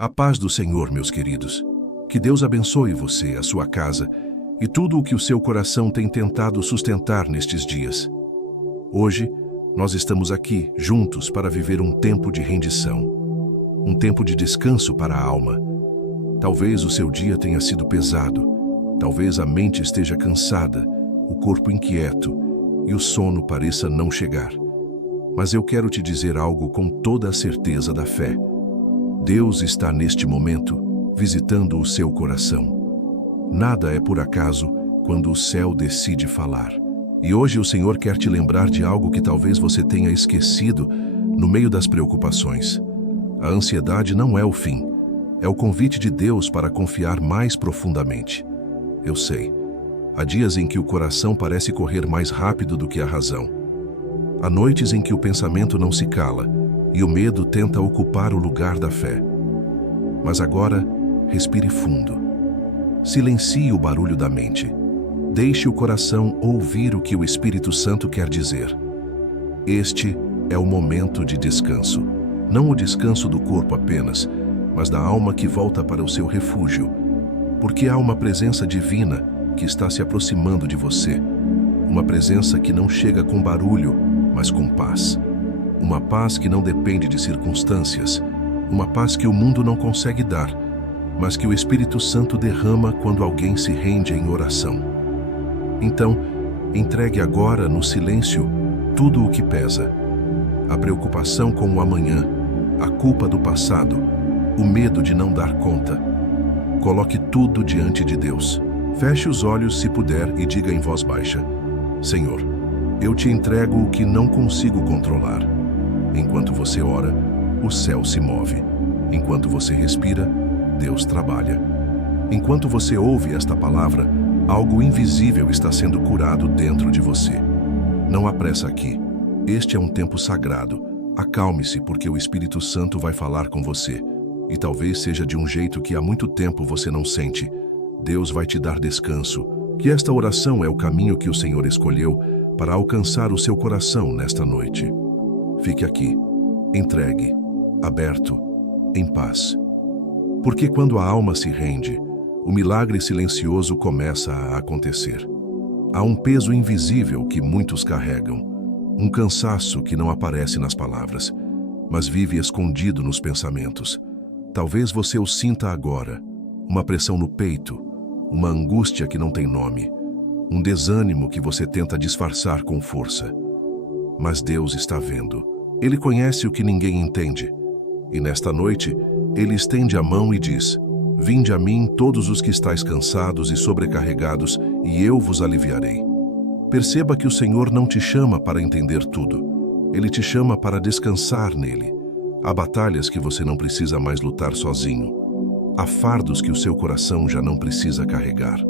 A paz do Senhor, meus queridos. Que Deus abençoe você, a sua casa e tudo o que o seu coração tem tentado sustentar nestes dias. Hoje, nós estamos aqui, juntos, para viver um tempo de rendição. Um tempo de descanso para a alma. Talvez o seu dia tenha sido pesado. Talvez a mente esteja cansada, o corpo inquieto e o sono pareça não chegar. Mas eu quero te dizer algo com toda a certeza da fé. Deus está neste momento visitando o seu coração. Nada é por acaso quando o céu decide falar. E hoje o Senhor quer te lembrar de algo que talvez você tenha esquecido no meio das preocupações. A ansiedade não é o fim. É o convite de Deus para confiar mais profundamente. Eu sei, há dias em que o coração parece correr mais rápido do que a razão. Há noites em que o pensamento não se cala e o medo tenta ocupar o lugar da fé. Mas agora, respire fundo. Silencie o barulho da mente. Deixe o coração ouvir o que o Espírito Santo quer dizer. Este é o momento de descanso. Não o descanso do corpo apenas, mas da alma que volta para o seu refúgio. Porque há uma presença divina que está se aproximando de você. Uma presença que não chega com barulho, mas com paz. Uma paz que não depende de circunstâncias. Uma paz que o mundo não consegue dar, mas que o Espírito Santo derrama quando alguém se rende em oração. Então, entregue agora no silêncio tudo o que pesa. A preocupação com o amanhã, a culpa do passado, o medo de não dar conta. Coloque tudo diante de Deus. Feche os olhos se puder e diga em voz baixa: Senhor, eu te entrego o que não consigo controlar. Enquanto você ora, o céu se move. Enquanto você respira, Deus trabalha. Enquanto você ouve esta palavra, algo invisível está sendo curado dentro de você. Não há pressa aqui. Este é um tempo sagrado. Acalme-se, porque o Espírito Santo vai falar com você. E talvez seja de um jeito que há muito tempo você não sente. Deus vai te dar descanso. Que esta oração é o caminho que o Senhor escolheu para alcançar o seu coração nesta noite. Fique aqui, entregue, aberto, em paz. Porque quando a alma se rende, o milagre silencioso começa a acontecer. Há um peso invisível que muitos carregam, um cansaço que não aparece nas palavras, mas vive escondido nos pensamentos. Talvez você o sinta agora, uma pressão no peito, uma angústia que não tem nome, um desânimo que você tenta disfarçar com força. Mas Deus está vendo. Ele conhece o que ninguém entende. E nesta noite, Ele estende a mão e diz: Vinde a mim todos os que estáis cansados e sobrecarregados, e eu vos aliviarei. Perceba que o Senhor não te chama para entender tudo. Ele te chama para descansar nele. Há batalhas que você não precisa mais lutar sozinho. Há fardos que o seu coração já não precisa carregar.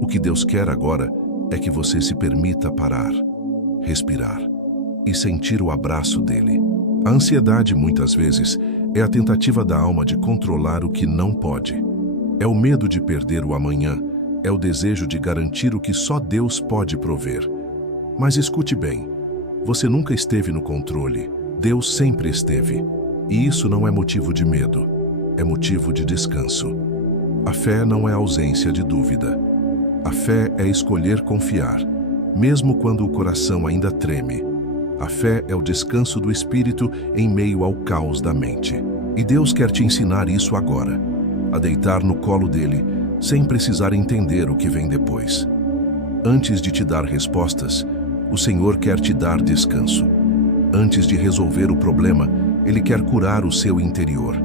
O que Deus quer agora é que você se permita parar, respirar e sentir o abraço dele. A ansiedade, muitas vezes, é a tentativa da alma de controlar o que não pode. É o medo de perder o amanhã, é o desejo de garantir o que só Deus pode prover. Mas escute bem, você nunca esteve no controle, Deus sempre esteve. E isso não é motivo de medo, é motivo de descanso. A fé não é ausência de dúvida. A fé é escolher confiar, mesmo quando o coração ainda treme. A fé é o descanso do espírito em meio ao caos da mente. E Deus quer te ensinar isso agora, a deitar no colo dele, sem precisar entender o que vem depois. Antes de te dar respostas, o Senhor quer te dar descanso. Antes de resolver o problema, Ele quer curar o seu interior.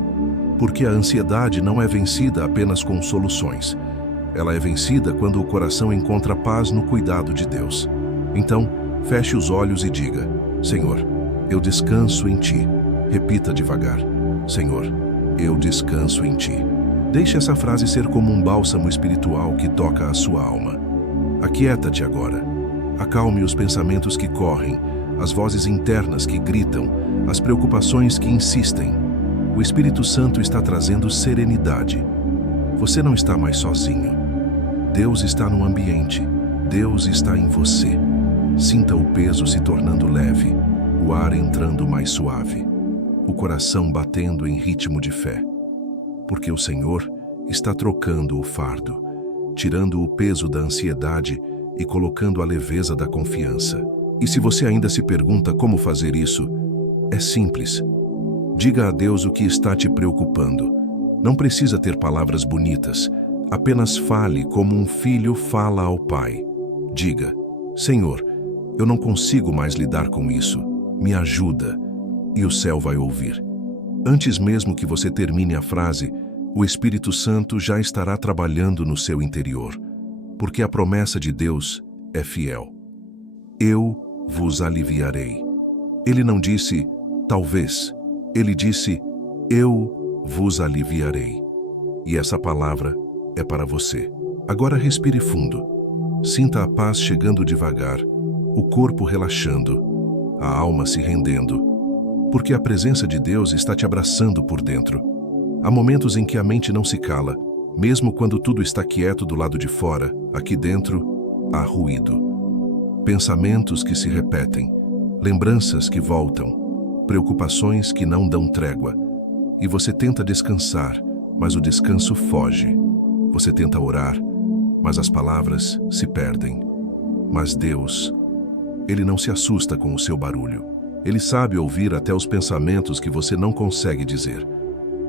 Porque a ansiedade não é vencida apenas com soluções. Ela é vencida quando o coração encontra paz no cuidado de Deus. Então, feche os olhos e diga: Senhor, eu descanso em Ti. Repita devagar: Senhor, eu descanso em Ti. Deixe essa frase ser como um bálsamo espiritual que toca a sua alma. Aquieta-te agora. Acalme os pensamentos que correm, as vozes internas que gritam, as preocupações que insistem. O Espírito Santo está trazendo serenidade. Você não está mais sozinho. Deus está no ambiente. Deus está em você. Sinta o peso se tornando leve, o ar entrando mais suave, o coração batendo em ritmo de fé. porque o Senhor está trocando o fardo, tirando o peso da ansiedade e colocando a leveza da confiança. E se você ainda se pergunta como fazer isso, é simples. Diga a Deus o que está te preocupando. Não precisa ter palavras bonitas, apenas fale como um filho fala ao pai. Diga: Senhor, eu não consigo mais lidar com isso, me ajuda. E o céu vai ouvir. Antes mesmo que você termine a frase, o Espírito Santo já estará trabalhando no seu interior, porque a promessa de Deus é fiel. Eu vos aliviarei. Ele não disse, talvez, ele disse, eu vos aliviarei. E essa palavra é para você. Agora respire fundo. Sinta a paz chegando devagar, o corpo relaxando, a alma se rendendo, porque a presença de Deus está te abraçando por dentro. Há momentos em que a mente não se cala, mesmo quando tudo está quieto do lado de fora, aqui dentro há ruído. Pensamentos que se repetem, lembranças que voltam, preocupações que não dão trégua. E você tenta descansar, mas o descanso foge. Você tenta orar, mas as palavras se perdem. Mas Deus, Ele não se assusta com o seu barulho. Ele sabe ouvir até os pensamentos que você não consegue dizer.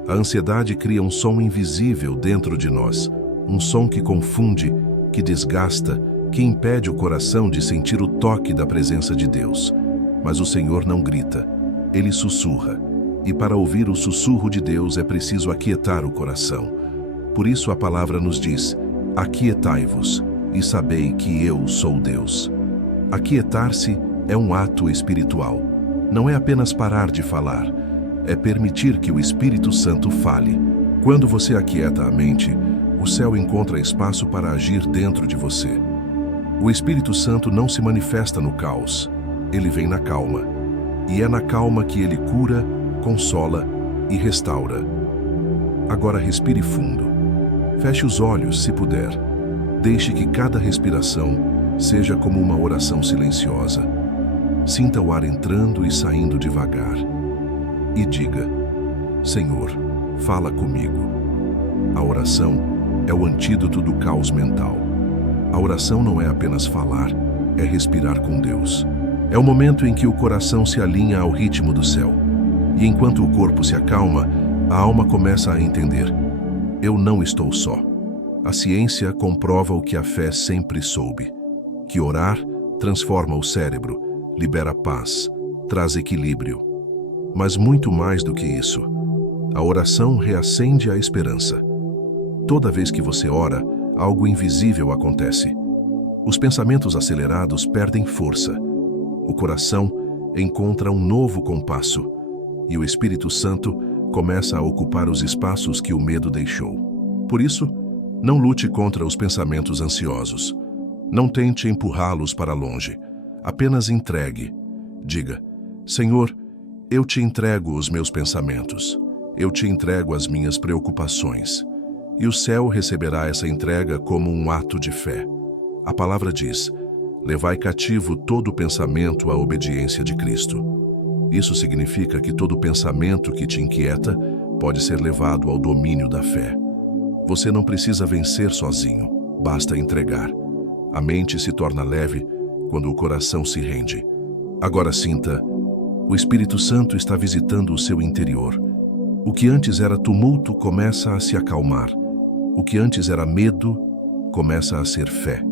A ansiedade cria um som invisível dentro de nós, um som que confunde, que desgasta, que impede o coração de sentir o toque da presença de Deus. Mas o Senhor não grita, Ele sussurra. E para ouvir o sussurro de Deus é preciso aquietar o coração. Por isso a palavra nos diz, aquietai-vos e sabei que eu sou Deus. Aquietar-se é um ato espiritual. Não é apenas parar de falar, é permitir que o Espírito Santo fale. Quando você aquieta a mente, o céu encontra espaço para agir dentro de você. O Espírito Santo não se manifesta no caos, ele vem na calma. E é na calma que ele cura, consola e restaura. Agora respire fundo. Feche os olhos, se puder. Deixe que cada respiração seja como uma oração silenciosa. Sinta o ar entrando e saindo devagar. E diga, Senhor, fala comigo. A oração é o antídoto do caos mental. A oração não é apenas falar, é respirar com Deus. É o momento em que o coração se alinha ao ritmo do céu. E enquanto o corpo se acalma, a alma começa a entender. Eu não estou só. A ciência comprova o que a fé sempre soube. Que orar transforma o cérebro, libera paz, traz equilíbrio. Mas muito mais do que isso, a oração reacende a esperança. Toda vez que você ora, algo invisível acontece. Os pensamentos acelerados perdem força. O coração encontra um novo compasso. E o Espírito Santo começa a ocupar os espaços que o medo deixou. Por isso, não lute contra os pensamentos ansiosos. Não tente empurrá-los para longe. Apenas entregue. Diga, Senhor, eu te entrego os meus pensamentos. Eu te entrego as minhas preocupações. E o céu receberá essa entrega como um ato de fé. A palavra diz, levai cativo todo pensamento à obediência de Cristo. Isso significa que todo pensamento que te inquieta pode ser levado ao domínio da fé. Você não precisa vencer sozinho, basta entregar. A mente se torna leve quando o coração se rende. Agora sinta, o Espírito Santo está visitando o seu interior. O que antes era tumulto começa a se acalmar. O que antes era medo começa a ser fé.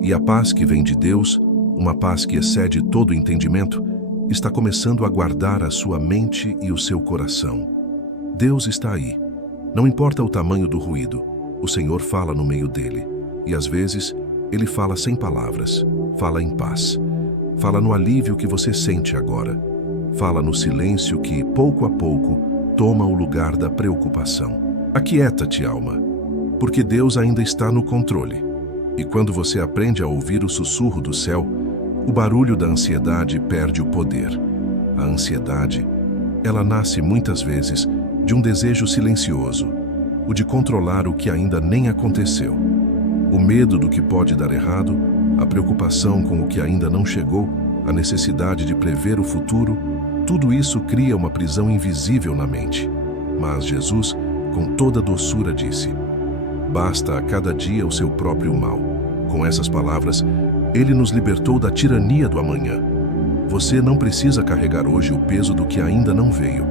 E a paz que vem de Deus, uma paz que excede todo entendimento, está começando a guardar a sua mente e o seu coração. Deus está aí. Não importa o tamanho do ruído, o Senhor fala no meio dele. E às vezes, Ele fala sem palavras, fala em paz. Fala no alívio que você sente agora. Fala no silêncio que, pouco a pouco, toma o lugar da preocupação. Aquieta-te, alma, porque Deus ainda está no controle. E quando você aprende a ouvir o sussurro do céu, o barulho da ansiedade perde o poder. A ansiedade, ela nasce muitas vezes de um desejo silencioso, o de controlar o que ainda nem aconteceu. O medo do que pode dar errado, a preocupação com o que ainda não chegou, a necessidade de prever o futuro, tudo isso cria uma prisão invisível na mente. Mas Jesus com toda doçura disse: basta a cada dia o seu próprio mal. Com essas palavras, ele nos libertou da tirania do amanhã. Você não precisa carregar hoje o peso do que ainda não veio.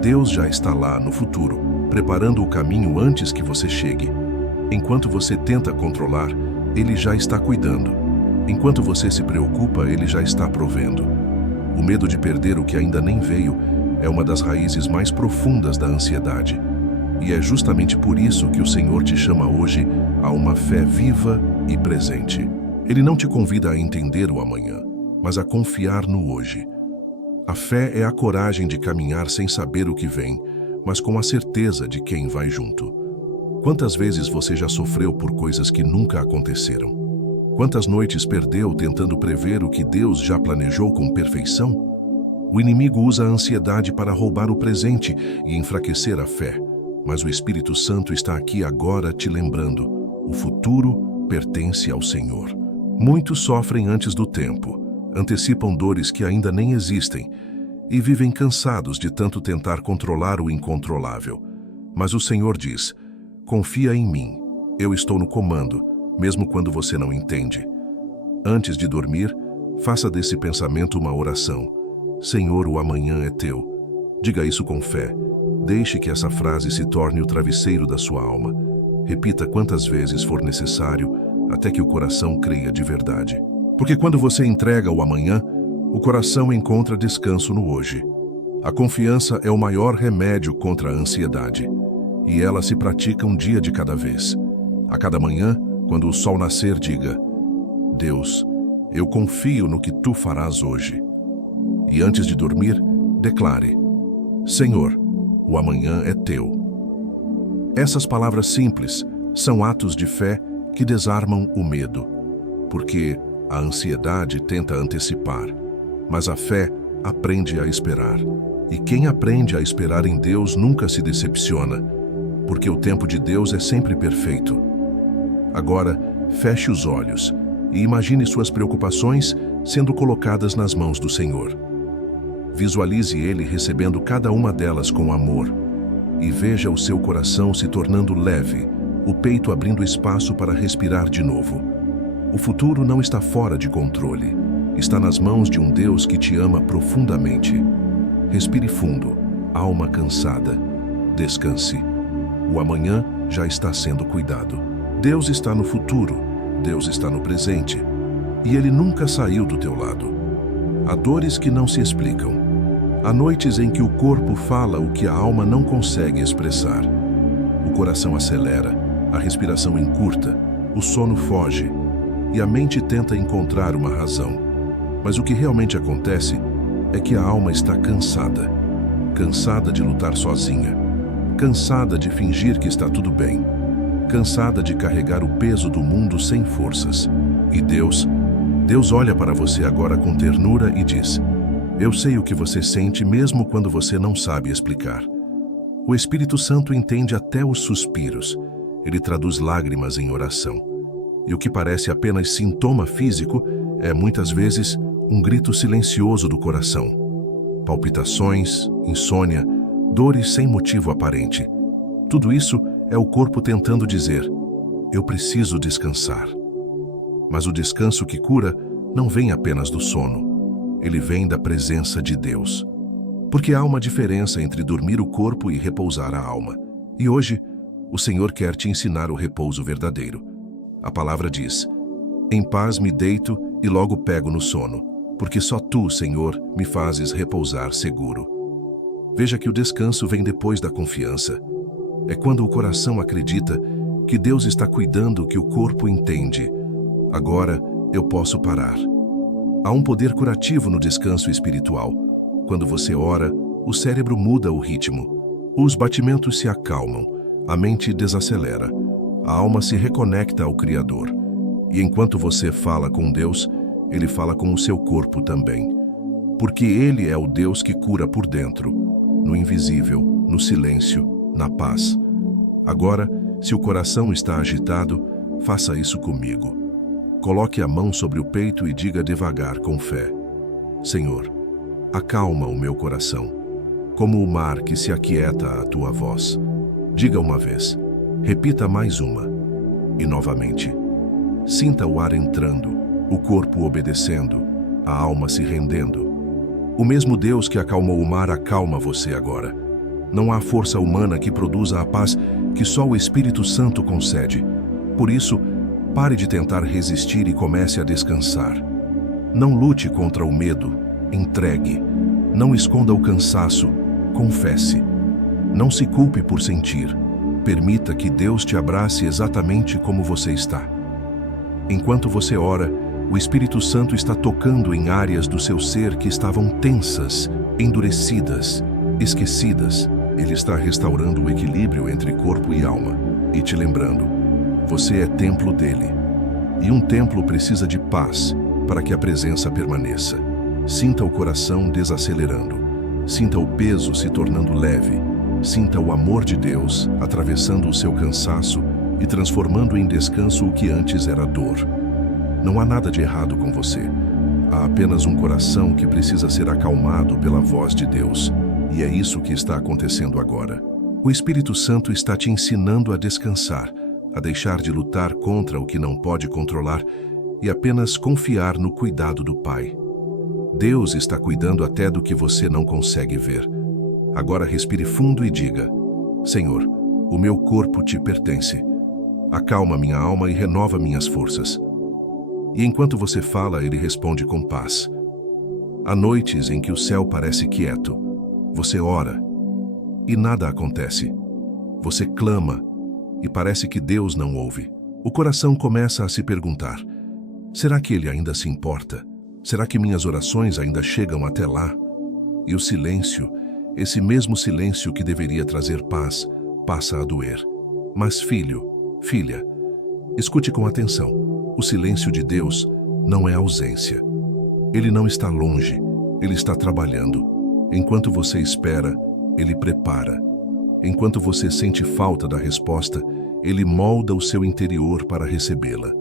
Deus já está lá no futuro, preparando o caminho antes que você chegue. Enquanto você tenta controlar, Ele já está cuidando. Enquanto você se preocupa, Ele já está provendo. O medo de perder o que ainda nem veio é uma das raízes mais profundas da ansiedade. E é justamente por isso que o Senhor te chama hoje a uma fé viva e presente. Ele não te convida a entender o amanhã, mas a confiar no hoje. A fé é a coragem de caminhar sem saber o que vem, mas com a certeza de quem vai junto. Quantas vezes você já sofreu por coisas que nunca aconteceram? Quantas noites perdeu tentando prever o que Deus já planejou com perfeição? O inimigo usa a ansiedade para roubar o presente e enfraquecer a fé, mas o Espírito Santo está aqui agora te lembrando: o futuro pertence ao Senhor. Muitos sofrem antes do tempo, antecipam dores que ainda nem existem e vivem cansados de tanto tentar controlar o incontrolável. Mas o Senhor diz: confia em mim, eu estou no comando, mesmo quando você não entende. Antes de dormir, faça desse pensamento uma oração: Senhor, o amanhã é teu. Diga isso com fé. Deixe que essa frase se torne o travesseiro da sua alma. Repita quantas vezes for necessário, até que o coração creia de verdade. Porque quando você entrega o amanhã, o coração encontra descanso no hoje. A confiança é o maior remédio contra a ansiedade. E ela se pratica um dia de cada vez. A cada manhã, quando o sol nascer, diga: Deus, eu confio no que tu farás hoje. E antes de dormir, declare: Senhor, o amanhã é teu. Essas palavras simples são atos de fé que desarmam o medo, porque a ansiedade tenta antecipar, mas a fé aprende a esperar. E quem aprende a esperar em Deus nunca se decepciona, porque o tempo de Deus é sempre perfeito. Agora, feche os olhos e imagine suas preocupações sendo colocadas nas mãos do Senhor. Visualize Ele recebendo cada uma delas com amor e veja o seu coração se tornando leve, o peito abrindo espaço para respirar de novo. O futuro não está fora de controle, está nas mãos de um Deus que te ama profundamente. Respire fundo, alma cansada. Descanse. O amanhã já está sendo cuidado. Deus está no futuro, Deus está no presente, e Ele nunca saiu do teu lado. Há dores que não se explicam. Há noites em que o corpo fala o que a alma não consegue expressar. O coração acelera, a respiração encurta, o sono foge, e a mente tenta encontrar uma razão. Mas o que realmente acontece é que a alma está cansada. Cansada de lutar sozinha. Cansada de fingir que está tudo bem. Cansada de carregar o peso do mundo sem forças. E Deus olha para você agora com ternura e diz: eu sei o que você sente mesmo quando você não sabe explicar. O Espírito Santo entende até os suspiros. Ele traduz lágrimas em oração. E o que parece apenas sintoma físico é, muitas vezes, um grito silencioso do coração. Palpitações, insônia, dores sem motivo aparente. Tudo isso é o corpo tentando dizer: eu preciso descansar. Mas o descanso que cura não vem apenas do sono. Ele vem da presença de Deus. Porque há uma diferença entre dormir o corpo e repousar a alma. E hoje, o Senhor quer te ensinar o repouso verdadeiro. A palavra diz: em paz me deito e logo pego no sono, porque só tu, Senhor, me fazes repousar seguro. Veja que o descanso vem depois da confiança. É quando o coração acredita que Deus está cuidando que o corpo entende: agora eu posso parar. Há um poder curativo no descanso espiritual. Quando você ora, o cérebro muda o ritmo. Os batimentos se acalmam, a mente desacelera, a alma se reconecta ao Criador. E enquanto você fala com Deus, Ele fala com o seu corpo também. Porque Ele é o Deus que cura por dentro, no invisível, no silêncio, na paz. Agora, se o coração está agitado, faça isso comigo. Coloque a mão sobre o peito e diga devagar com fé: Senhor, acalma o meu coração, como o mar que se aquieta à tua voz. Diga uma vez, repita mais uma, e novamente. Sinta o ar entrando, o corpo obedecendo, a alma se rendendo. O mesmo Deus que acalmou o mar acalma você agora. Não há força humana que produza a paz que só o Espírito Santo concede. Por isso, pare de tentar resistir e comece a descansar. Não lute contra o medo, entregue. Não esconda o cansaço, confesse. Não se culpe por sentir. Permita que Deus te abrace exatamente como você está. Enquanto você ora, o Espírito Santo está tocando em áreas do seu ser que estavam tensas, endurecidas, esquecidas. Ele está restaurando o equilíbrio entre corpo e alma e te lembrando, você é templo dele. E um templo precisa de paz para que a presença permaneça. Sinta o coração desacelerando. Sinta o peso se tornando leve. Sinta o amor de Deus atravessando o seu cansaço e transformando em descanso o que antes era dor. Não há nada de errado com você. Há apenas um coração que precisa ser acalmado pela voz de Deus. E é isso que está acontecendo agora. O Espírito Santo está te ensinando a descansar, a deixar de lutar contra o que não pode controlar e apenas confiar no cuidado do Pai. Deus está cuidando até do que você não consegue ver. Agora respire fundo e diga, Senhor, o meu corpo te pertence. Acalma minha alma e renova minhas forças. E enquanto você fala, ele responde com paz. Há noites em que o céu parece quieto. Você ora e nada acontece. Você clama e parece que Deus não ouve. O coração começa a se perguntar, será que ele ainda se importa? Será que minhas orações ainda chegam até lá? E o silêncio, esse mesmo silêncio que deveria trazer paz, passa a doer. Mas filho, filha, escute com atenção. O silêncio de Deus não é ausência. Ele não está longe, ele está trabalhando. Enquanto você espera, ele prepara. Enquanto você sente falta da resposta, ele molda o seu interior para recebê-la.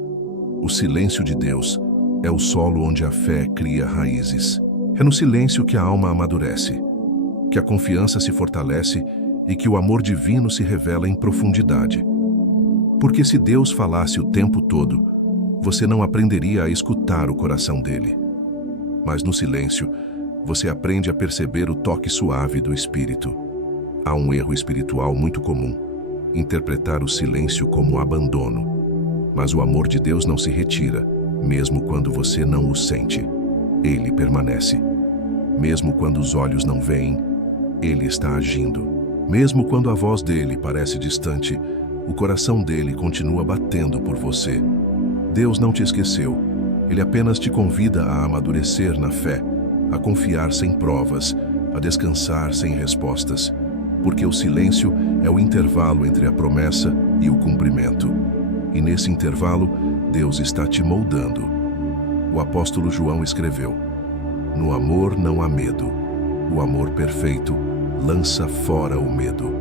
O silêncio de Deus é o solo onde a fé cria raízes. É no silêncio que a alma amadurece, que a confiança se fortalece e que o amor divino se revela em profundidade. Porque se Deus falasse o tempo todo, você não aprenderia a escutar o coração dele. Mas no silêncio, você aprende a perceber o toque suave do Espírito. Há um erro espiritual muito comum, interpretar o silêncio como abandono. Mas o amor de Deus não se retira, mesmo quando você não o sente. Ele permanece. Mesmo quando os olhos não veem, ele está agindo. Mesmo quando a voz dele parece distante, o coração dele continua batendo por você. Deus não te esqueceu. Ele apenas te convida a amadurecer na fé, a confiar sem provas, a descansar sem respostas. Porque o silêncio é o intervalo entre a promessa e o cumprimento. E nesse intervalo, Deus está te moldando. O apóstolo João escreveu, no amor não há medo. O amor perfeito lança fora o medo.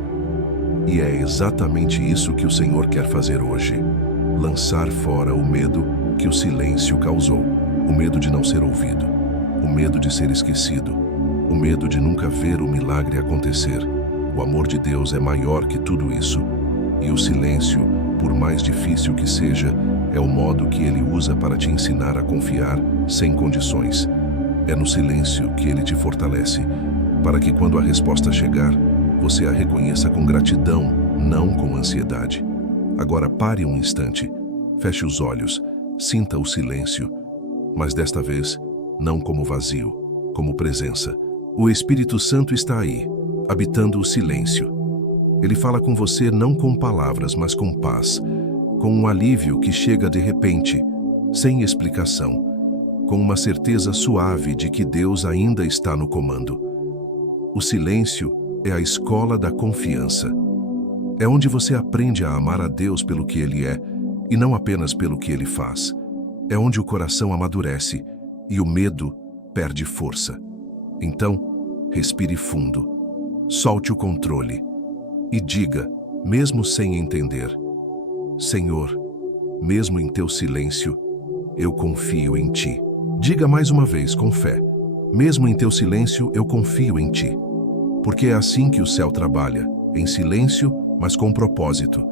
E é exatamente isso que o Senhor quer fazer hoje. Lançar fora o medo que o silêncio causou. O medo de não ser ouvido. O medo de ser esquecido. O medo de nunca ver o milagre acontecer. O amor de Deus é maior que tudo isso. E o silêncio, por mais difícil que seja, é o modo que ele usa para te ensinar a confiar sem condições. É no silêncio que ele te fortalece, para que quando a resposta chegar, você a reconheça com gratidão, não com ansiedade. Agora pare um instante, feche os olhos, sinta o silêncio, mas desta vez, não como vazio, como presença. O Espírito Santo está aí, habitando o silêncio. Ele fala com você não com palavras, mas com paz, com um alívio que chega de repente, sem explicação, com uma certeza suave de que Deus ainda está no comando. O silêncio é a escola da confiança. É onde você aprende a amar a Deus pelo que Ele é, e não apenas pelo que Ele faz. É onde o coração amadurece e o medo perde força. Então, respire fundo, solte o controle e diga, mesmo sem entender, Senhor, mesmo em teu silêncio, eu confio em ti. Diga mais uma vez com fé, mesmo em teu silêncio, eu confio em ti. Porque é assim que o céu trabalha, em silêncio mas com propósito.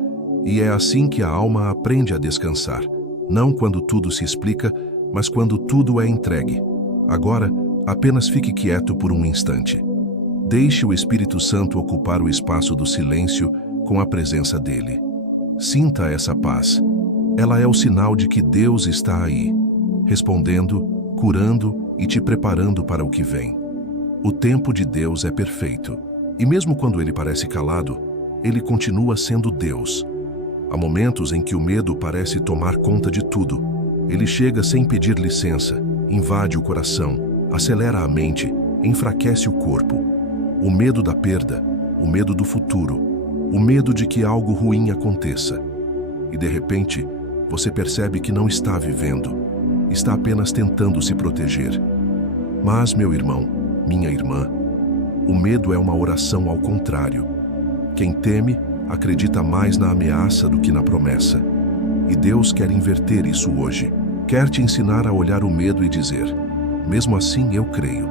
E é assim que a alma aprende a descansar, não quando tudo se explica, mas quando tudo é entregue. Agora, apenas fique quieto por um instante. Deixe o Espírito Santo ocupar o espaço do silêncio com a presença dele. Sinta essa paz. Ela é o sinal de que Deus está aí, respondendo, curando e te preparando para o que vem. O tempo de Deus é perfeito, e mesmo quando ele parece calado, ele continua sendo Deus. Há momentos em que o medo parece tomar conta de tudo. Ele chega sem pedir licença, invade o coração, acelera a mente, enfraquece o corpo. O medo da perda, o medo do futuro, o medo de que algo ruim aconteça. E de repente, você percebe que não está vivendo, está apenas tentando se proteger. Mas, meu irmão, minha irmã, o medo é uma oração ao contrário. Quem teme, acredita mais na ameaça do que na promessa. E Deus quer inverter isso hoje. Quer te ensinar a olhar o medo e dizer: mesmo assim eu creio.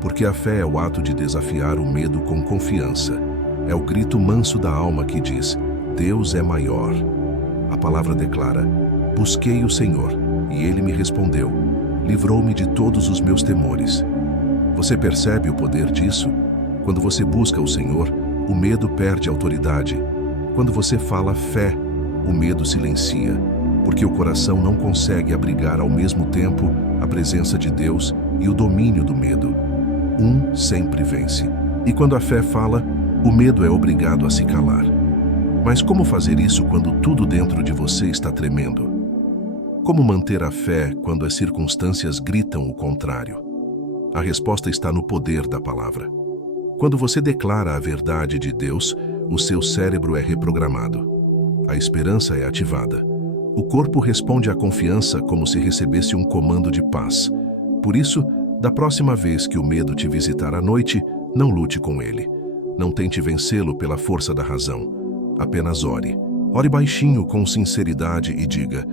Porque a fé é o ato de desafiar o medo com confiança. É o grito manso da alma que diz: Deus é maior. A palavra declara: busquei o Senhor, e Ele me respondeu. Livrou-me de todos os meus temores. Você percebe o poder disso? Quando você busca o Senhor, o medo perde autoridade. Quando você fala fé, o medo silencia, porque o coração não consegue abrigar ao mesmo tempo a presença de Deus e o domínio do medo. Um sempre vence. E quando a fé fala, o medo é obrigado a se calar. Mas como fazer isso quando tudo dentro de você está tremendo? Como manter a fé quando as circunstâncias gritam o contrário? A resposta está no poder da palavra. Quando você declara a verdade de Deus, o seu cérebro é reprogramado. A esperança é ativada. O corpo responde à confiança como se recebesse um comando de paz. Por isso, da próxima vez que o medo te visitar à noite, não lute com ele. Não tente vencê-lo pela força da razão. Apenas ore. Ore baixinho com sinceridade e diga: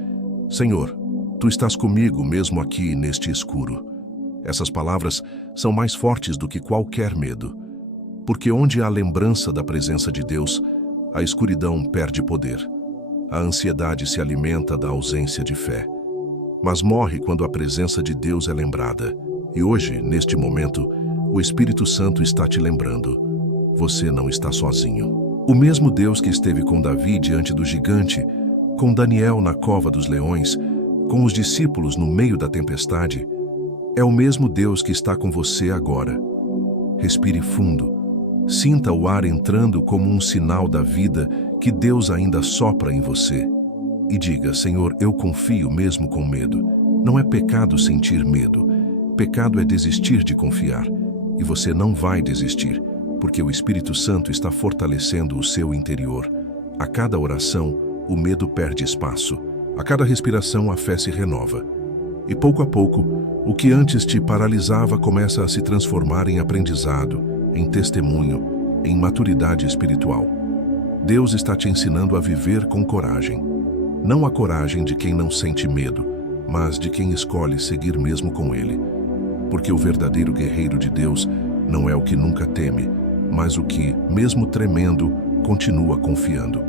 Senhor, Tu estás comigo mesmo aqui neste escuro. Essas palavras são mais fortes do que qualquer medo. Porque onde há lembrança da presença de Deus, a escuridão perde poder. A ansiedade se alimenta da ausência de fé. Mas morre quando a presença de Deus é lembrada. E hoje, neste momento, o Espírito Santo está te lembrando. Você não está sozinho. O mesmo Deus que esteve com Davi diante do gigante, com Daniel na cova dos leões, com os discípulos no meio da tempestade, é o mesmo Deus que está com você agora. Respire fundo. Sinta o ar entrando como um sinal da vida que Deus ainda sopra em você. E diga: Senhor, eu confio mesmo com medo. Não é pecado sentir medo. Pecado é desistir de confiar. E você não vai desistir, porque o Espírito Santo está fortalecendo o seu interior. A cada oração, o medo perde espaço. A cada respiração, a fé se renova. E pouco a pouco, o que antes te paralisava começa a se transformar em aprendizado, em testemunho, em maturidade espiritual. Deus está te ensinando a viver com coragem. Não a coragem de quem não sente medo, mas de quem escolhe seguir mesmo com Ele. Porque o verdadeiro guerreiro de Deus não é o que nunca teme, mas o que, mesmo tremendo, continua confiando.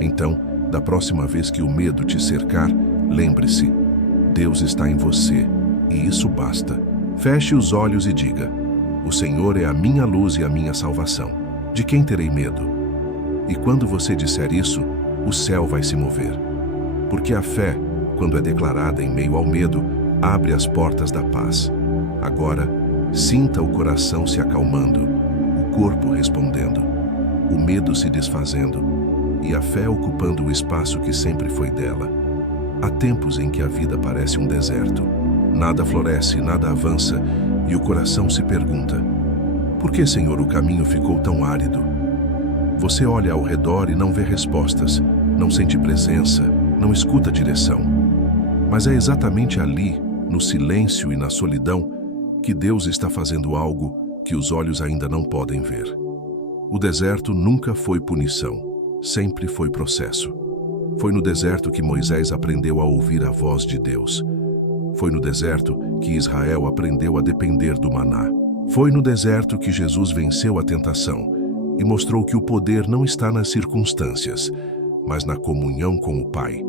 Então, da próxima vez que o medo te cercar, lembre-se: Deus está em você, e isso basta. Feche os olhos e diga: O Senhor é a minha luz e a minha salvação. De quem terei medo? E quando você disser isso, o céu vai se mover. Porque a fé, quando é declarada em meio ao medo, abre as portas da paz. Agora, sinta o coração se acalmando, o corpo respondendo, o medo se desfazendo e a fé ocupando o espaço que sempre foi dela. Há tempos em que a vida parece um deserto. Nada floresce, nada avança e o coração se pergunta: por que, Senhor, o caminho ficou tão árido? Você olha ao redor e não vê respostas, não sente presença, não escuta direção. Mas é exatamente ali, no silêncio e na solidão, que Deus está fazendo algo que os olhos ainda não podem ver. O deserto nunca foi punição, sempre foi processo. Foi no deserto que Moisés aprendeu a ouvir a voz de Deus. Foi no deserto que Israel aprendeu a depender do maná. Foi no deserto que Jesus venceu a tentação, e mostrou que o poder não está nas circunstâncias, mas na comunhão com o Pai.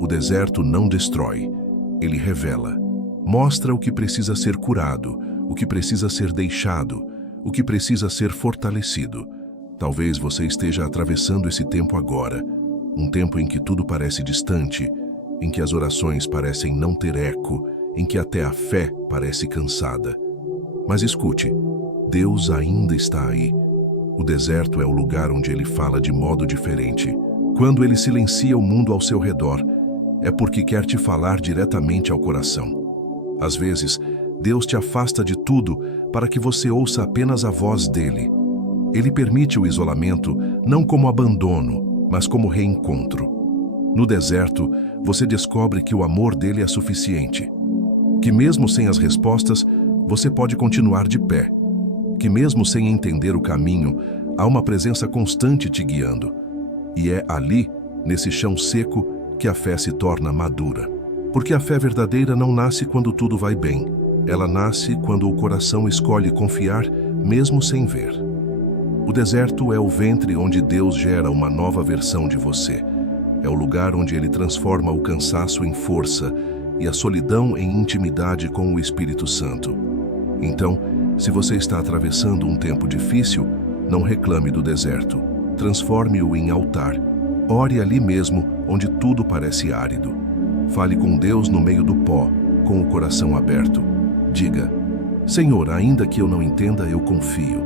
O deserto não destrói, ele revela. Mostra o que precisa ser curado, o que precisa ser deixado, o que precisa ser fortalecido. Talvez você esteja atravessando esse tempo agora, um tempo em que tudo parece distante, em que as orações parecem não ter eco, em que até a fé parece cansada. Mas escute, Deus ainda está aí. O deserto é o lugar onde ele fala de modo diferente. Quando ele silencia o mundo ao seu redor, é porque quer te falar diretamente ao coração. Às vezes, Deus te afasta de tudo para que você ouça apenas a voz dele. Ele permite o isolamento não como abandono, mas como reencontro. No deserto, você descobre que o amor dele é suficiente. Que mesmo sem as respostas, você pode continuar de pé. Que mesmo sem entender o caminho, há uma presença constante te guiando. E é ali, nesse chão seco, que a fé se torna madura. Porque a fé verdadeira não nasce quando tudo vai bem. Ela nasce quando o coração escolhe confiar, mesmo sem ver. O deserto é o ventre onde Deus gera uma nova versão de você. É o lugar onde ele transforma o cansaço em força e a solidão em intimidade com o Espírito Santo. Então, se você está atravessando um tempo difícil, não reclame do deserto. Transforme-o em altar. Ore ali mesmo, onde tudo parece árido. Fale com Deus no meio do pó, com o coração aberto. Diga: Senhor, ainda que eu não entenda, eu confio.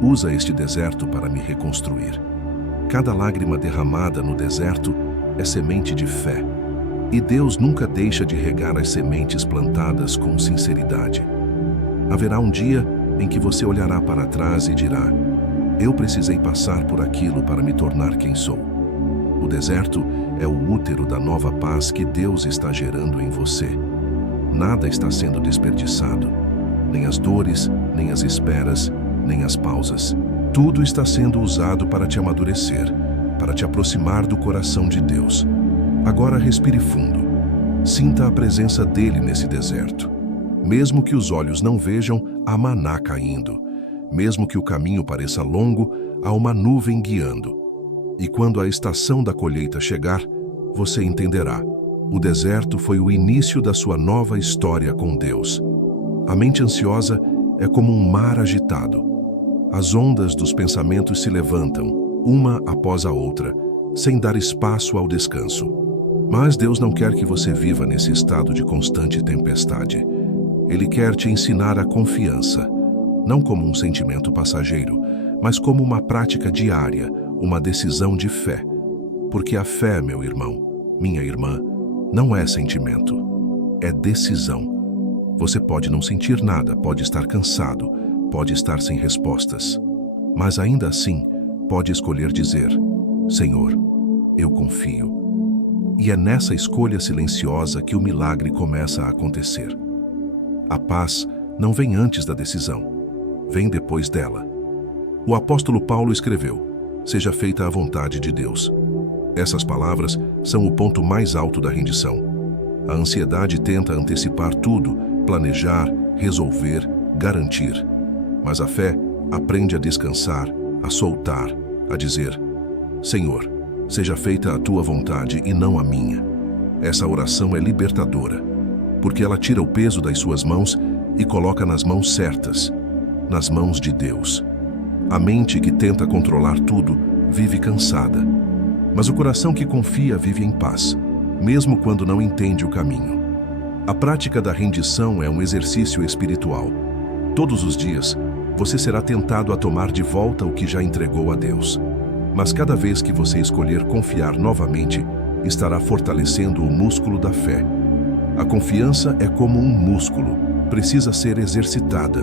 Usa este deserto para me reconstruir. Cada lágrima derramada no deserto é semente de fé. E Deus nunca deixa de regar as sementes plantadas com sinceridade. Haverá um dia em que você olhará para trás e dirá: eu precisei passar por aquilo para me tornar quem sou. O deserto é o útero da nova paz que Deus está gerando em você. Nada está sendo desperdiçado, nem as dores, nem as esperas, nem as pausas. Tudo está sendo usado para te amadurecer, para te aproximar do coração de Deus. Agora respire fundo. Sinta a presença dele nesse deserto. Mesmo que os olhos não vejam, há maná caindo. Mesmo que o caminho pareça longo, há uma nuvem guiando. E quando a estação da colheita chegar, você entenderá. O deserto foi o início da sua nova história com Deus. A mente ansiosa é como um mar agitado. As ondas dos pensamentos se levantam, uma após a outra, sem dar espaço ao descanso. Mas Deus não quer que você viva nesse estado de constante tempestade. Ele quer te ensinar a confiança, não como um sentimento passageiro, mas como uma prática diária, uma decisão de fé. Porque a fé, meu irmão, minha irmã, não é sentimento, é decisão. Você pode não sentir nada, pode estar cansado, pode estar sem respostas, mas ainda assim pode escolher dizer: Senhor, eu confio. E é nessa escolha silenciosa que o milagre começa a acontecer. A paz não vem antes da decisão, vem depois dela. O apóstolo Paulo escreveu: seja feita a vontade de Deus. Essas palavras são o ponto mais alto da rendição. A ansiedade tenta antecipar tudo, planejar, resolver, garantir. Mas a fé aprende a descansar, a soltar, a dizer: Senhor, seja feita a tua vontade e não a minha. Essa oração é libertadora, porque ela tira o peso das suas mãos e coloca nas mãos certas, nas mãos de Deus. A mente que tenta controlar tudo vive cansada, mas o coração que confia vive em paz, mesmo quando não entende o caminho. A prática da rendição é um exercício espiritual. Todos os dias, você será tentado a tomar de volta o que já entregou a Deus. Mas cada vez que você escolher confiar novamente, estará fortalecendo o músculo da fé. A confiança é como um músculo, precisa ser exercitada.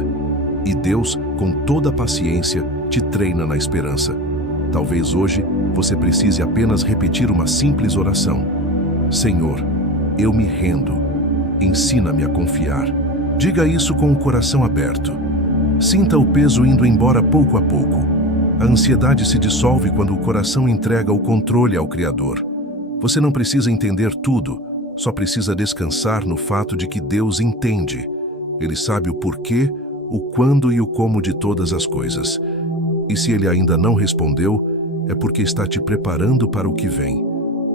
E Deus, com toda paciência, te treina na esperança. Talvez hoje você precise apenas repetir uma simples oração: Senhor, eu me rendo. Ensina-me a confiar. Diga isso com o coração aberto. Sinta o peso indo embora pouco a pouco. A ansiedade se dissolve quando o coração entrega o controle ao Criador. Você não precisa entender tudo, só precisa descansar no fato de que Deus entende. Ele sabe o porquê, o quando e o como de todas as coisas. E se ele ainda não respondeu, é porque está te preparando para o que vem.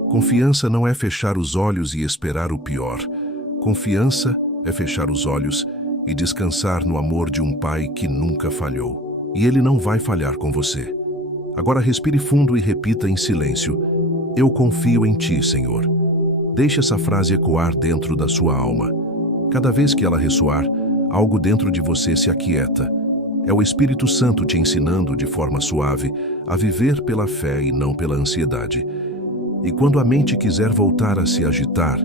Confiança não é fechar os olhos e esperar o pior. Confiança é fechar os olhos e descansar no amor de um pai que nunca falhou. E ele não vai falhar com você. Agora respire fundo e repita em silêncio: eu confio em ti, Senhor. Deixe essa frase ecoar dentro da sua alma. Cada vez que ela ressoar, algo dentro de você se aquieta. É o Espírito Santo te ensinando de forma suave a viver pela fé e não pela ansiedade. E quando a mente quiser voltar a se agitar,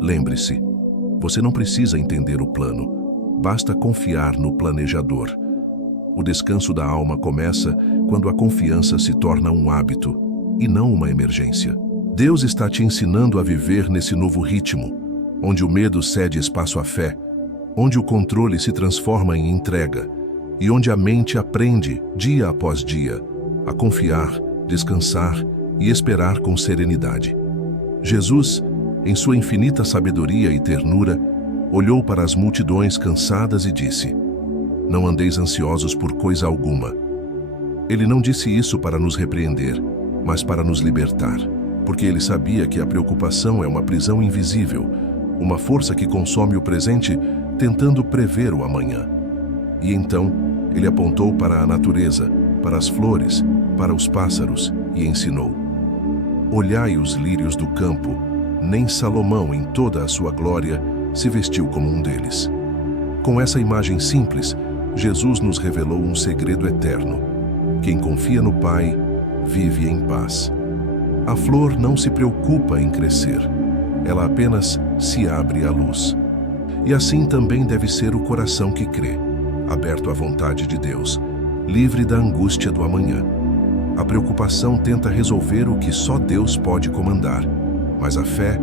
lembre-se, você não precisa entender o plano, basta confiar no planejador. O descanso da alma começa quando a confiança se torna um hábito e não uma emergência. Deus está te ensinando a viver nesse novo ritmo, onde o medo cede espaço à fé, onde o controle se transforma em entrega e onde a mente aprende, dia após dia, a confiar, descansar e esperar com serenidade. Jesus, em sua infinita sabedoria e ternura, olhou para as multidões cansadas e disse: não andeis ansiosos por coisa alguma. Ele não disse isso para nos repreender, mas para nos libertar, porque ele sabia que a preocupação é uma prisão invisível, uma força que consome o presente, tentando prever o amanhã. E então, ele apontou para a natureza, para as flores, para os pássaros e ensinou: olhai os lírios do campo, nem Salomão em toda a sua glória se vestiu como um deles. Com essa imagem simples, Jesus nos revelou um segredo eterno. Quem confia no Pai, vive em paz. A flor não se preocupa em crescer, ela apenas se abre à luz. E assim também deve ser o coração que crê, aberto à vontade de Deus, livre da angústia do amanhã. A preocupação tenta resolver o que só Deus pode comandar, mas a fé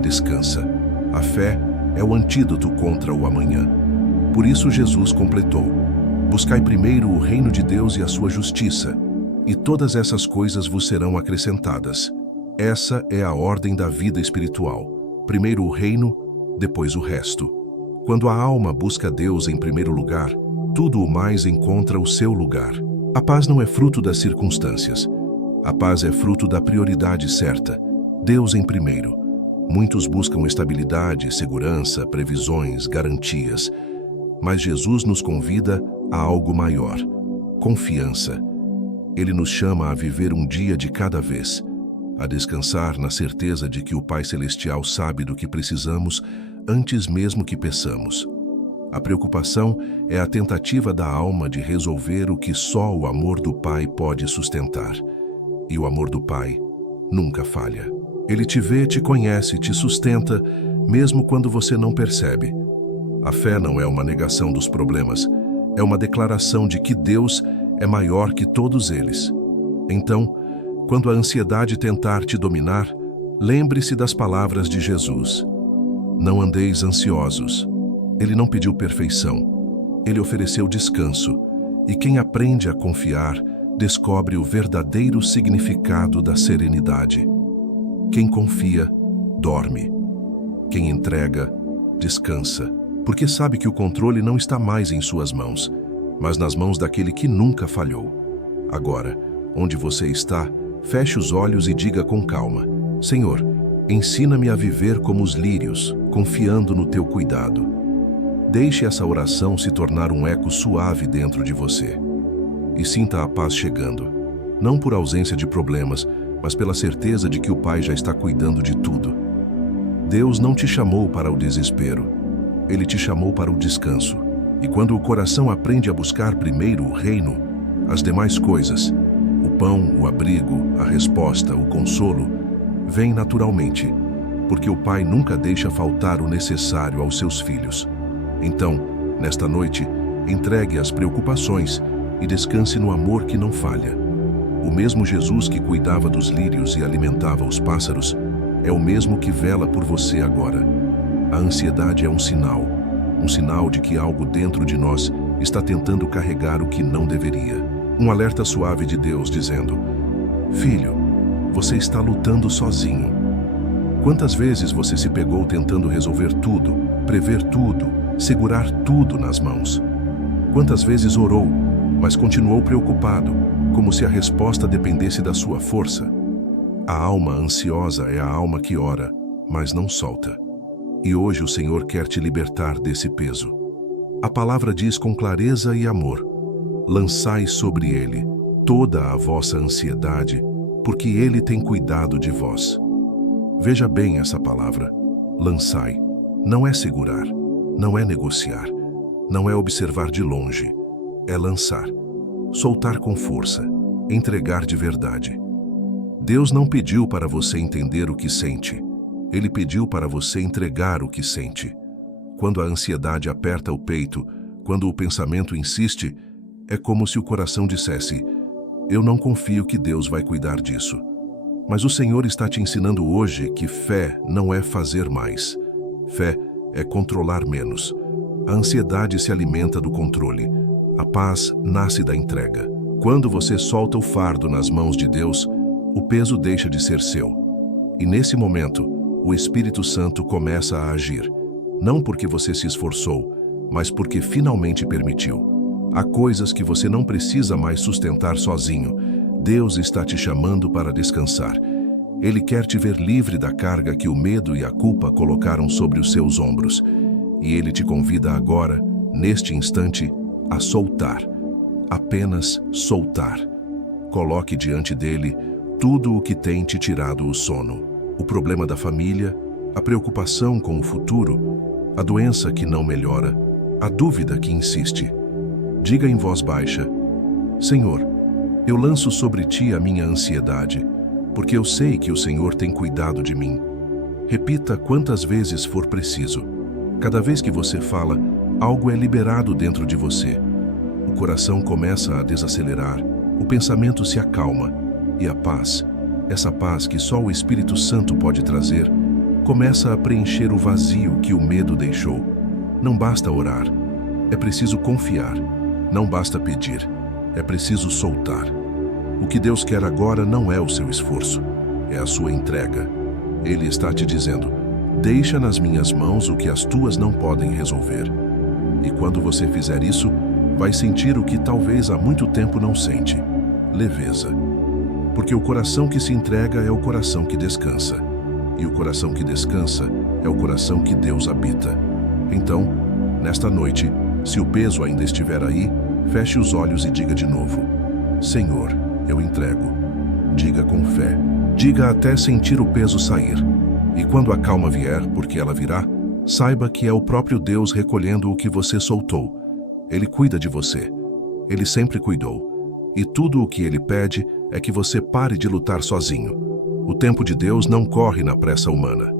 descansa. A fé é o antídoto contra o amanhã. Por isso Jesus completou: buscai primeiro o reino de Deus e a sua justiça, e todas essas coisas vos serão acrescentadas. Essa é a ordem da vida espiritual. Primeiro o reino, depois o resto. Quando a alma busca Deus em primeiro lugar, tudo o mais encontra o seu lugar. A paz não é fruto das circunstâncias. A paz é fruto da prioridade certa. Deus em primeiro. Muitos buscam estabilidade, segurança, previsões, garantias. Mas Jesus nos convida a algo maior: confiança. Ele nos chama a viver um dia de cada vez, a descansar na certeza de que o Pai Celestial sabe do que precisamos antes mesmo que peçamos. A preocupação é a tentativa da alma de resolver o que só o amor do Pai pode sustentar. E o amor do Pai nunca falha. Ele te vê, te conhece, te sustenta, mesmo quando você não percebe. A fé não é uma negação dos problemas, é uma declaração de que Deus é maior que todos eles. Então, quando a ansiedade tentar te dominar, lembre-se das palavras de Jesus: não andeis ansiosos. Ele não pediu perfeição, ele ofereceu descanso, e quem aprende a confiar descobre o verdadeiro significado da serenidade. Quem confia, dorme. Quem entrega, descansa, porque sabe que o controle não está mais em suas mãos, mas nas mãos daquele que nunca falhou. Agora, onde você está, feche os olhos e diga com calma: Senhor, ensina-me a viver como os lírios, confiando no teu cuidado. Deixe essa oração se tornar um eco suave dentro de você. E sinta a paz chegando, não por ausência de problemas, mas pela certeza de que o Pai já está cuidando de tudo. Deus não te chamou para o desespero, Ele te chamou para o descanso. E quando o coração aprende a buscar primeiro o reino, as demais coisas, o pão, o abrigo, a resposta, o consolo, vêm naturalmente, porque o Pai nunca deixa faltar o necessário aos seus filhos. Então, nesta noite, entregue as preocupações e descanse no amor que não falha. O mesmo Jesus que cuidava dos lírios e alimentava os pássaros é o mesmo que vela por você agora. A ansiedade é um sinal de que algo dentro de nós está tentando carregar o que não deveria. Um alerta suave de Deus dizendo: filho, você está lutando sozinho. Quantas vezes você se pegou tentando resolver tudo, prever tudo, segurar tudo nas mãos? Quantas vezes orou, mas continuou preocupado, como se a resposta dependesse da sua força. A alma ansiosa é a alma que ora, mas não solta. E hoje o Senhor quer te libertar desse peso. A palavra diz com clareza e amor: lançai sobre ele toda a vossa ansiedade, porque ele tem cuidado de vós. Veja bem essa palavra. Lançai. Não é segurar, não é negociar, não é observar de longe. É lançar. Soltar com força. Entregar de verdade. Deus não pediu para você entender o que sente. Ele pediu para você entregar o que sente. Quando a ansiedade aperta o peito, quando o pensamento insiste, é como se o coração dissesse: eu não confio que Deus vai cuidar disso. Mas o Senhor está te ensinando hoje que fé não é fazer mais. Fé é controlar menos. A ansiedade se alimenta do controle. A paz nasce da entrega. Quando você solta o fardo nas mãos de Deus, o peso deixa de ser seu. E nesse momento, o Espírito Santo começa a agir. Não porque você se esforçou, mas porque finalmente permitiu. Há coisas que você não precisa mais sustentar sozinho. Deus está te chamando para descansar. Ele quer te ver livre da carga que o medo e a culpa colocaram sobre os seus ombros. E Ele te convida agora, neste instante, a soltar. Apenas soltar. Coloque diante dele tudo o que tem te tirado o sono. O problema da família, a preocupação com o futuro, a doença que não melhora, a dúvida que insiste. Diga em voz baixa: Senhor, eu lanço sobre ti a minha ansiedade, porque eu sei que o Senhor tem cuidado de mim. Repita quantas vezes for preciso. Cada vez que você fala, algo é liberado dentro de você. O coração começa a desacelerar, o pensamento se acalma e a paz, essa paz que só o Espírito Santo pode trazer, começa a preencher o vazio que o medo deixou. Não basta orar, é preciso confiar. Não basta pedir, é preciso soltar. O que Deus quer agora não é o seu esforço, é a sua entrega. Ele está te dizendo: deixa nas minhas mãos o que as tuas não podem resolver. E quando você fizer isso, vai sentir o que talvez há muito tempo não sente: leveza. Porque o coração que se entrega é o coração que descansa. E o coração que descansa é o coração que Deus habita. Então, nesta noite, se o peso ainda estiver aí, feche os olhos e diga de novo: Senhor, eu entrego. Diga com fé. Diga até sentir o peso sair. E quando a calma vier, porque ela virá, saiba que é o próprio Deus recolhendo o que você soltou. Ele cuida de você. Ele sempre cuidou. E tudo o que Ele pede é que você pare de lutar sozinho. O tempo de Deus não corre na pressa humana.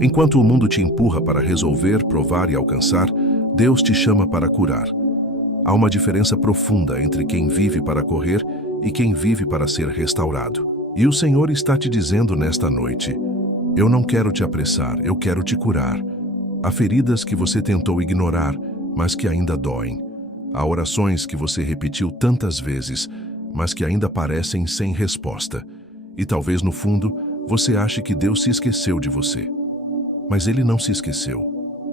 Enquanto o mundo te empurra para resolver, provar e alcançar, Deus te chama para curar. Há uma diferença profunda entre quem vive para correr e quem vive para ser restaurado. E o Senhor está te dizendo nesta noite: eu não quero te apressar, eu quero te curar. Há feridas que você tentou ignorar, mas que ainda doem. Há orações que você repetiu tantas vezes, mas que ainda parecem sem resposta. E talvez no fundo, você ache que Deus se esqueceu de você. Mas Ele não se esqueceu.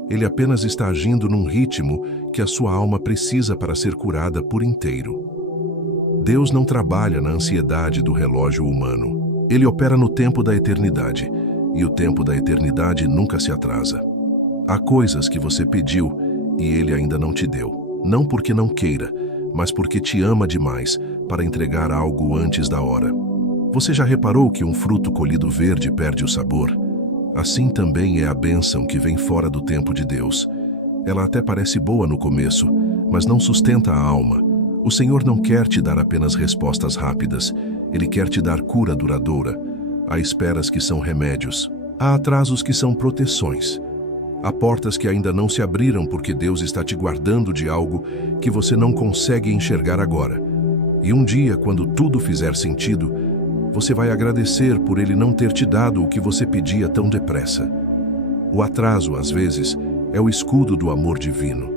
Ele apenas está agindo num ritmo que a sua alma precisa para ser curada por inteiro. Deus não trabalha na ansiedade do relógio humano. Ele opera no tempo da eternidade, e o tempo da eternidade nunca se atrasa. Há coisas que você pediu e Ele ainda não te deu. Não porque não queira, mas porque te ama demais para entregar algo antes da hora. Você já reparou que um fruto colhido verde perde o sabor? Assim também é a bênção que vem fora do tempo de Deus. Ela até parece boa no começo, mas não sustenta a alma. O Senhor não quer te dar apenas respostas rápidas. Ele quer te dar cura duradoura. Há esperas que são remédios. Há atrasos que são proteções. Há portas que ainda não se abriram porque Deus está te guardando de algo que você não consegue enxergar agora. E um dia, quando tudo fizer sentido, você vai agradecer por Ele não ter te dado o que você pedia tão depressa. O atraso, às vezes, é o escudo do amor divino.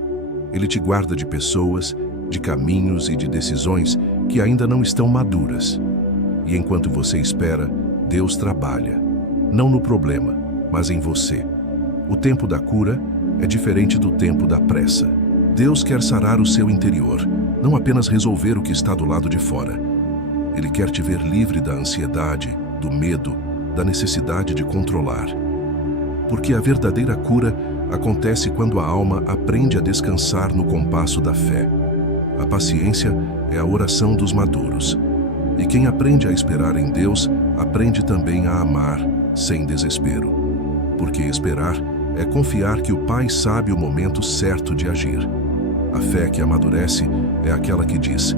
Ele te guarda de pessoas, de caminhos e de decisões que ainda não estão maduras. E enquanto você espera, Deus trabalha. Não no problema, mas em você. O tempo da cura é diferente do tempo da pressa. Deus quer sarar o seu interior. não apenas resolver o que está do lado de fora. Ele quer te ver livre da ansiedade, do medo, da necessidade de controlar. Porque a verdadeira cura acontece quando a alma aprende a descansar no compasso da fé. A paciência é a oração dos maduros. E quem aprende a esperar em Deus, aprende também a amar, sem desespero. Porque esperar é confiar que o Pai sabe o momento certo de agir. A fé que amadurece é aquela que diz,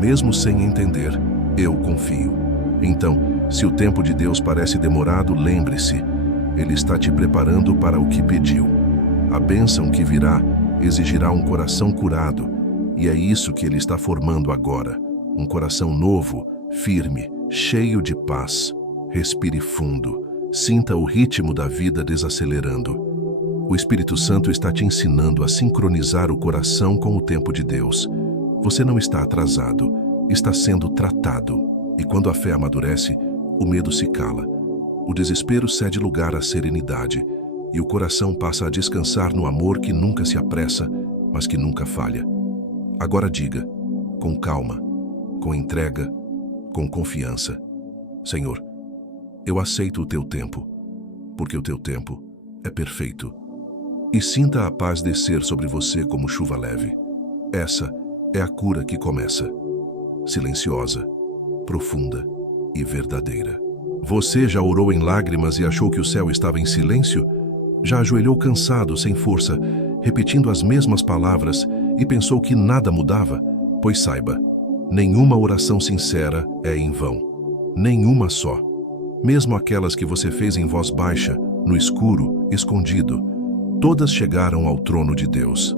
mesmo sem entender, eu confio. Então, se o tempo de Deus parece demorado, lembre-se, Ele está te preparando para o que pediu. A bênção que virá exigirá um coração curado, e é isso que Ele está formando agora. Um coração novo, firme, cheio de paz. Respire fundo. Sinta o ritmo da vida desacelerando. O Espírito Santo está te ensinando a sincronizar o coração com o tempo de Deus. Você não está atrasado, está sendo tratado. E quando a fé amadurece, o medo se cala. O desespero cede lugar à serenidade, e o coração passa a descansar no amor que nunca se apressa, mas que nunca falha. Agora diga, com calma, com entrega, com confiança: Senhor, eu aceito o teu tempo, porque o teu tempo é perfeito. E sinta a paz descer sobre você como chuva leve. Essa é a cura que começa. Silenciosa, profunda e verdadeira. Você já orou em lágrimas e achou que o céu estava em silêncio? Já ajoelhou cansado, sem força, repetindo as mesmas palavras e pensou que nada mudava? Pois saiba, nenhuma oração sincera é em vão. Nenhuma só. Mesmo aquelas que você fez em voz baixa, no escuro, escondido, todas chegaram ao trono de Deus.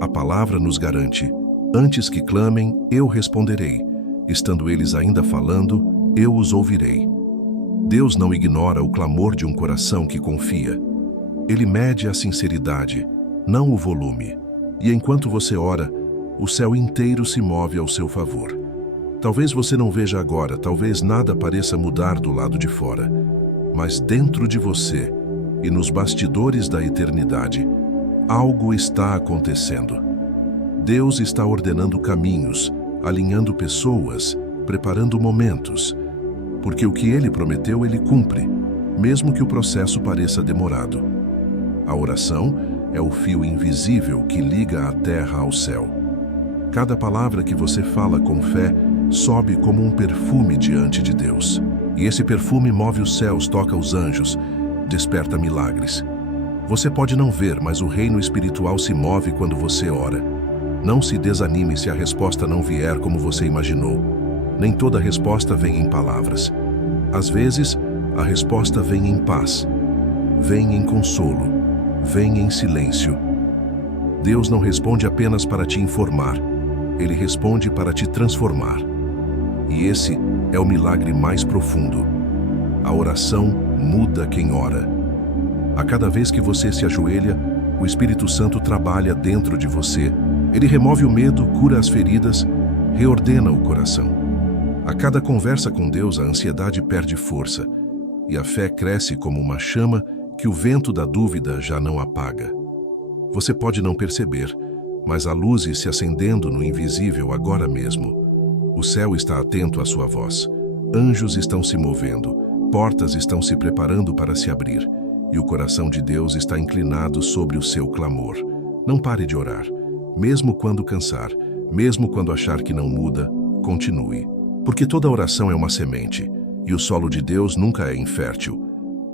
A palavra nos garante, antes que clamem, eu responderei. Estando eles ainda falando, eu os ouvirei. Deus não ignora o clamor de um coração que confia. Ele mede a sinceridade, não o volume. E enquanto você ora, o céu inteiro se move ao seu favor. Talvez você não veja agora, talvez nada pareça mudar do lado de fora. Mas dentro de você e nos bastidores da eternidade, algo está acontecendo. Deus está ordenando caminhos, alinhando pessoas, preparando momentos. Porque o que Ele prometeu, Ele cumpre, mesmo que o processo pareça demorado. A oração é o fio invisível que liga a terra ao céu. Cada palavra que você fala com fé sobe como um perfume diante de Deus. E esse perfume move os céus, toca os anjos, desperta milagres. Você pode não ver, mas o reino espiritual se move quando você ora. Não se desanime se a resposta não vier como você imaginou. Nem toda resposta vem em palavras. Às vezes, a resposta vem em paz, vem em consolo, vem em silêncio. Deus não responde apenas para te informar, Ele responde para te transformar. E esse é o milagre mais profundo. A oração muda quem ora. A cada vez que você se ajoelha, o Espírito Santo trabalha dentro de você. Ele remove o medo, cura as feridas, reordena o coração. A cada conversa com Deus, a ansiedade perde força, e a fé cresce como uma chama que o vento da dúvida já não apaga. Você pode não perceber, mas há luzes se acendendo no invisível agora mesmo. O céu está atento à sua voz. Anjos estão se movendo, portas estão se preparando para se abrir, e o coração de Deus está inclinado sobre o seu clamor. Não pare de orar. Mesmo quando cansar, mesmo quando achar que não muda, continue. Porque toda oração é uma semente, e o solo de Deus nunca é infértil.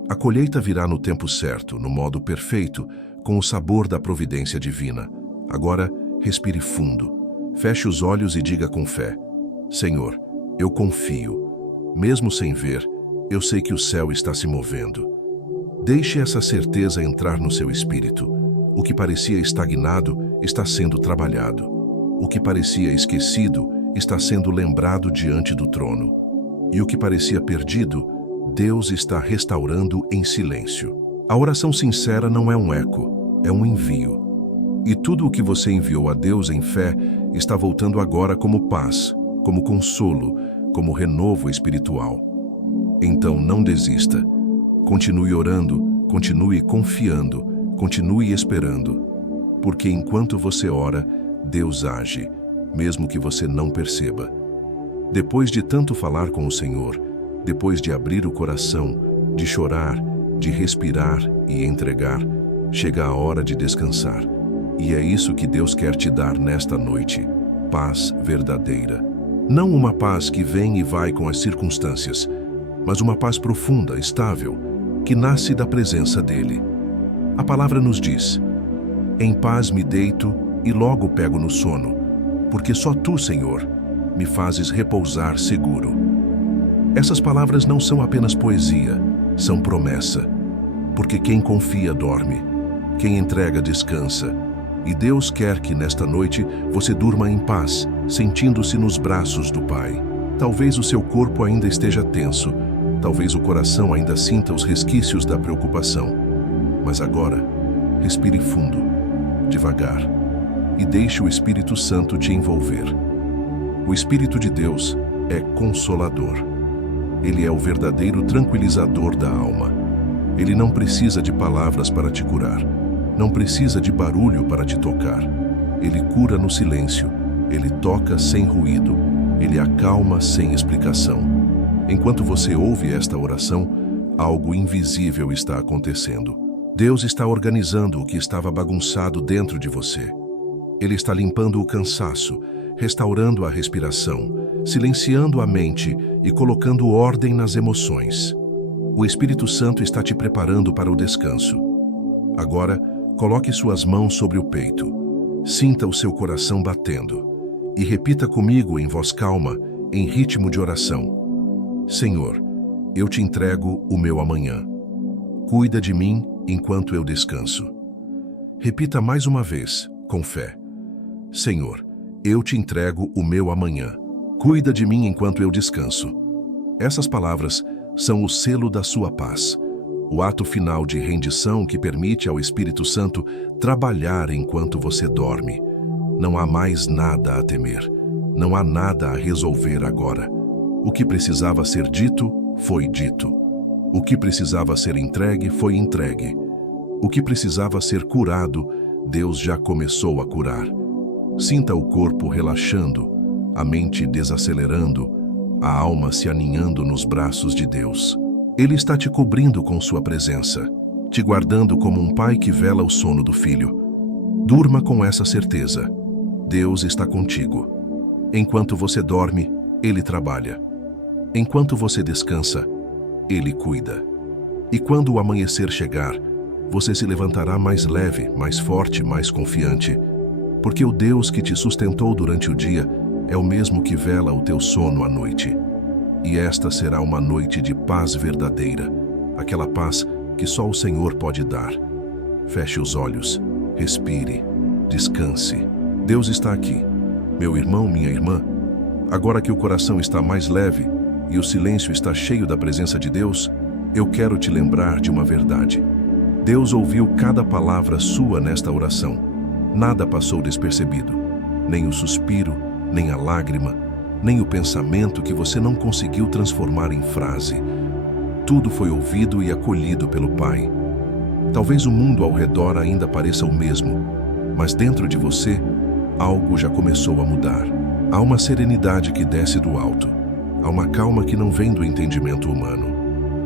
A colheita virá no tempo certo, no modo perfeito, com o sabor da providência divina. Agora, respire fundo. Feche os olhos e diga com fé: Senhor, eu confio. Mesmo sem ver, eu sei que o céu está se movendo. Deixe essa certeza entrar no seu espírito. O que parecia estagnado está sendo trabalhado. O que parecia esquecido está sendo lembrado diante do trono. E o que parecia perdido, Deus está restaurando em silêncio. A oração sincera não é um eco, é um envio. E tudo o que você enviou a Deus em fé está voltando agora como paz, como consolo, como renovo espiritual. Então não desista. Continue orando, continue confiando, continue esperando. Porque enquanto você ora, Deus age. mesmo que você não perceba. Depois de tanto falar com o Senhor, depois de abrir o coração, de chorar, de respirar e entregar, chega a hora de descansar. E é isso que Deus quer te dar nesta noite: paz verdadeira. Não uma paz que vem e vai com as circunstâncias, mas uma paz profunda, estável, que nasce da presença dEle. A palavra nos diz: em paz me deito e logo pego no sono, porque só Tu, Senhor, me fazes repousar seguro. Essas palavras não são apenas poesia, são promessa. Porque quem confia dorme, quem entrega descansa. E Deus quer que nesta noite você durma em paz, sentindo-se nos braços do Pai. Talvez o seu corpo ainda esteja tenso, talvez o coração ainda sinta os resquícios da preocupação. Mas agora, respire fundo, devagar, e deixe o Espírito Santo te envolver. O Espírito de Deus é consolador. Ele é o verdadeiro tranquilizador da alma. Ele não precisa de palavras para te curar. Não precisa de barulho para te tocar. Ele cura no silêncio. Ele toca sem ruído. Ele acalma sem explicação. Enquanto você ouve esta oração, algo invisível está acontecendo. Deus está organizando o que estava bagunçado dentro de você. Ele está limpando o cansaço, restaurando a respiração, silenciando a mente e colocando ordem nas emoções. O Espírito Santo está te preparando para o descanso. Agora, coloque suas mãos sobre o peito. Sinta o seu coração batendo. E repita comigo em voz calma, em ritmo de oração: Senhor, eu te entrego o meu amanhã. Cuida de mim enquanto eu descanso. Repita mais uma vez, com fé: Senhor, eu te entrego o meu amanhã. Cuida de mim enquanto eu descanso. Essas palavras são o selo da sua paz, o ato final de rendição que permite ao Espírito Santo trabalhar enquanto você dorme. Não há mais nada a temer, não há nada a resolver agora. O que precisava ser dito, foi dito. O que precisava ser entregue, foi entregue. O que precisava ser curado, Deus já começou a curar. Sinta o corpo relaxando, a mente desacelerando, a alma se aninhando nos braços de Deus. Ele está te cobrindo com sua presença, te guardando como um pai que vela o sono do filho. Durma com essa certeza: Deus está contigo. Enquanto você dorme, Ele trabalha. Enquanto você descansa, Ele cuida. E quando o amanhecer chegar, você se levantará mais leve, mais forte, mais confiante, porque o Deus que te sustentou durante o dia é o mesmo que vela o teu sono à noite. E esta será uma noite de paz verdadeira, aquela paz que só o Senhor pode dar. Feche os olhos, respire, descanse. Deus está aqui. Meu irmão, minha irmã, agora que o coração está mais leve e o silêncio está cheio da presença de Deus, eu quero te lembrar de uma verdade. Deus ouviu cada palavra sua nesta oração. Nada passou despercebido, nem o suspiro, nem a lágrima, nem o pensamento que você não conseguiu transformar em frase. Tudo foi ouvido e acolhido pelo Pai. Talvez o mundo ao redor ainda pareça o mesmo, mas dentro de você, algo já começou a mudar. Há uma serenidade que desce do alto. Há uma calma que não vem do entendimento humano.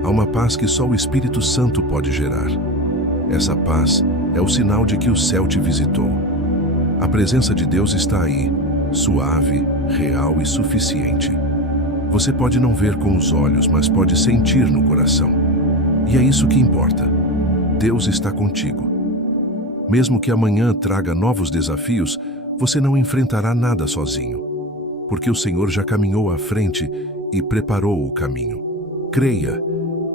Há uma paz que só o Espírito Santo pode gerar. Essa paz é o sinal de que o céu te visitou. A presença de Deus está aí, suave, real e suficiente. Você pode não ver com os olhos, mas pode sentir no coração. E é isso que importa. Deus está contigo. Mesmo que amanhã traga novos desafios, você não enfrentará nada sozinho, porque o Senhor já caminhou à frente e preparou o caminho. Creia,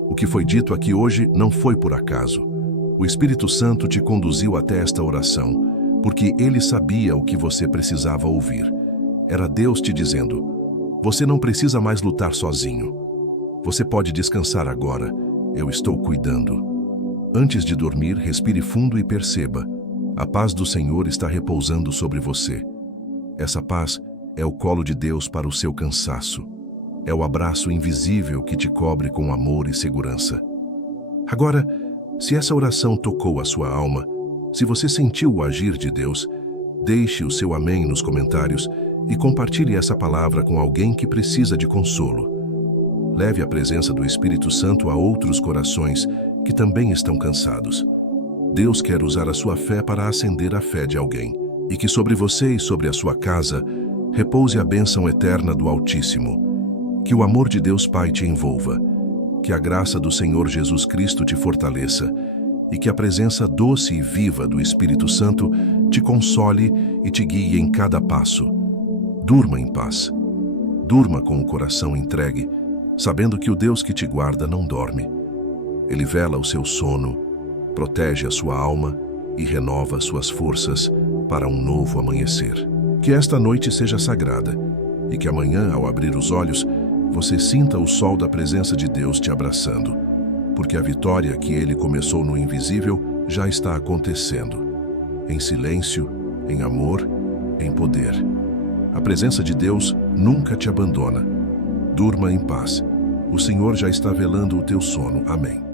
o que foi dito aqui hoje não foi por acaso. O Espírito Santo te conduziu até esta oração, porque Ele sabia o que você precisava ouvir. Era Deus te dizendo: você não precisa mais lutar sozinho. Você pode descansar agora, eu estou cuidando. Antes de dormir, respire fundo e perceba: a paz do Senhor está repousando sobre você. Essa paz é o colo de Deus para o seu cansaço. É o abraço invisível que te cobre com amor e segurança. Agora, se essa oração tocou a sua alma, se você sentiu o agir de Deus, deixe o seu amém nos comentários e compartilhe essa palavra com alguém que precisa de consolo. Leve a presença do Espírito Santo a outros corações que também estão cansados. Deus quer usar a sua fé para acender a fé de alguém, e que sobre você e sobre a sua casa repouse a bênção eterna do Altíssimo. Que o amor de Deus Pai te envolva, que a graça do Senhor Jesus Cristo te fortaleça e que a presença doce e viva do Espírito Santo te console e te guie em cada passo. Durma em paz. Durma com o coração entregue, sabendo que o Deus que te guarda não dorme. Ele vela o seu sono, protege a sua alma e renova suas forças para um novo amanhecer. Que esta noite seja sagrada e que amanhã, ao abrir os olhos, você sinta o sol da presença de Deus te abraçando, porque a vitória que Ele começou no invisível já está acontecendo. Em silêncio, em amor, em poder. A presença de Deus nunca te abandona. Durma em paz. O Senhor já está velando o teu sono. Amém.